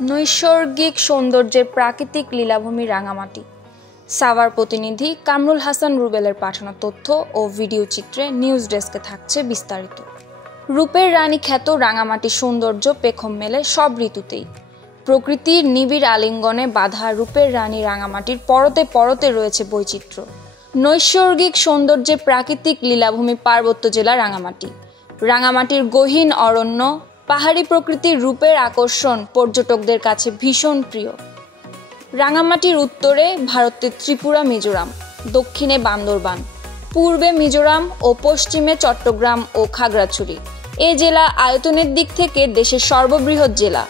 নৈসর্গিক সৌন্দর্যের প্রাকৃতিক লীলাভূমি রাঙামাটি। সাভার প্রতিনিধি কামরুল হাসান রুবেলের পাঠানো তথ্য ও ভিডিও চিত্রে নিউজ ডেস্কে থাকছে বিস্তারিত। রূপের রানী খ্যাত রাঙামাটির সৌন্দর্য পেখম মেলে সব ঋতুতেই। প্রকৃতির নিবিড় আলিঙ্গনে বাঁধা রূপের রানী রাঙামাটির পরতে পরতে রয়েছে বৈচিত্র্য। নৈসর্গিক সৌন্দর্যের প্রাকৃতিক লীলাভূমি পার্বত্য জেলা রাঙামাটি। রাঙামাটির গহীন অরণ্য, পাহাড়ি প্রকৃতির রূপের আকর্ষণ পর্যটকদের কাছে ভীষণ প্রিয়। রাঙামাটির উত্তরে ভারতের ত্রিপুরা, মিজোরাম, দক্ষিণে বান্দরবান, পূর্বে মিজোরাম ও পশ্চিমে চট্টগ্রাম ও খাগড়াছড়ি। এ জেলা আয়তনের দিক থেকে দেশের সর্ববৃহৎ জেলা।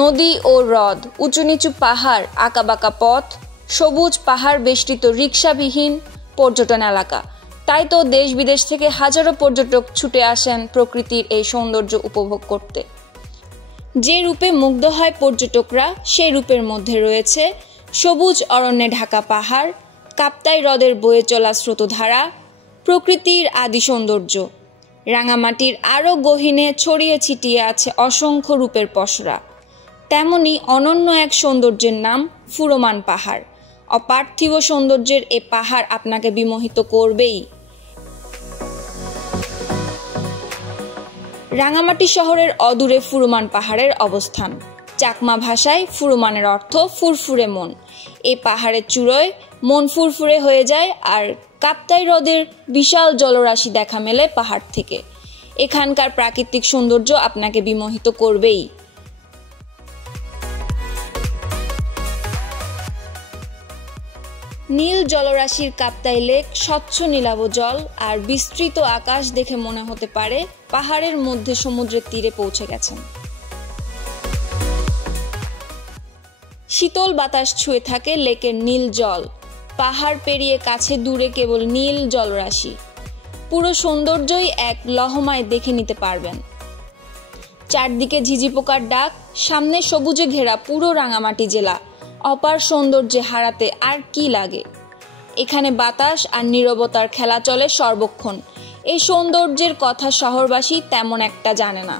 নদী ও হ্রদ, উঁচু নিচু পাহাড়, আঁকাবাঁকা পথ, সবুজ পাহাড় বেষ্টিত রিক্সাবিহীন পর্যটন এলাকা। তাই তো দেশ বিদেশ থেকে হাজারো পর্যটক ছুটে আসেন প্রকৃতির এই সৌন্দর্য উপভোগ করতে। যে রূপে মুগ্ধ হয় পর্যটকরা, সেই রূপের মধ্যে রয়েছে সবুজ অরণ্যে ঢাকা পাহাড়, কাপ্তাই হ্রদের বয়ে চলা স্রোতধারা, প্রকৃতির আদি সৌন্দর্য। রাঙামাটির আরও গহীনে ছড়িয়ে ছিটিয়ে আছে অসংখ্য রূপের পসরা। তেমনি অনন্য এক সৌন্দর্যের নাম ফুরোমান পাহাড়। অপার্থিব সৌন্দর্যের এ পাহাড় আপনাকে বিমোহিত করবেই। রাঙামাটি শহরের অদূরে ফুরোমান পাহাড়ের অবস্থান। চাকমা ভাষায় ফুরোমানের অর্থ ফুরফুরে মন। এ পাহাড়ের চূড়োয় মন ফুরফুরে হয়ে যায়, আর কাপ্তাই হ্রদের বিশাল জলরাশি দেখা মেলে পাহাড় থেকে। এখানকার প্রাকৃতিক সৌন্দর্য আপনাকে বিমোহিত করবেই। নীল জলরাশির কাপ্তাই লেক, স্বচ্ছ নীলাভ জল আর বিস্তৃত আকাশ দেখে মনে হতে পারে পাহাড়ের মধ্যে সমুদ্রের তীরে পৌঁছে গেছেন। শীতল বাতাস ছুঁয়ে থাকে লেকের নীল জল। পাহাড় পেরিয়ে কাছে দূরে কেবল নীল জলরাশি। পুরো সৌন্দর্যই এক লহমায় দেখে নিতে পারবেন। চারদিকে ঝিঝি পোকার ডাক, সামনে সবুজে ঘেরা পুরো রাঙামাটি জেলা। অপার সৌন্দর্যে হারাতে আর কি লাগে। এখানে বাতাস আর নীরবতার খেলা চলে সর্বক্ষণ। এই সৌন্দর্যের কথা শহরবাসী তেমন একটা জানে না।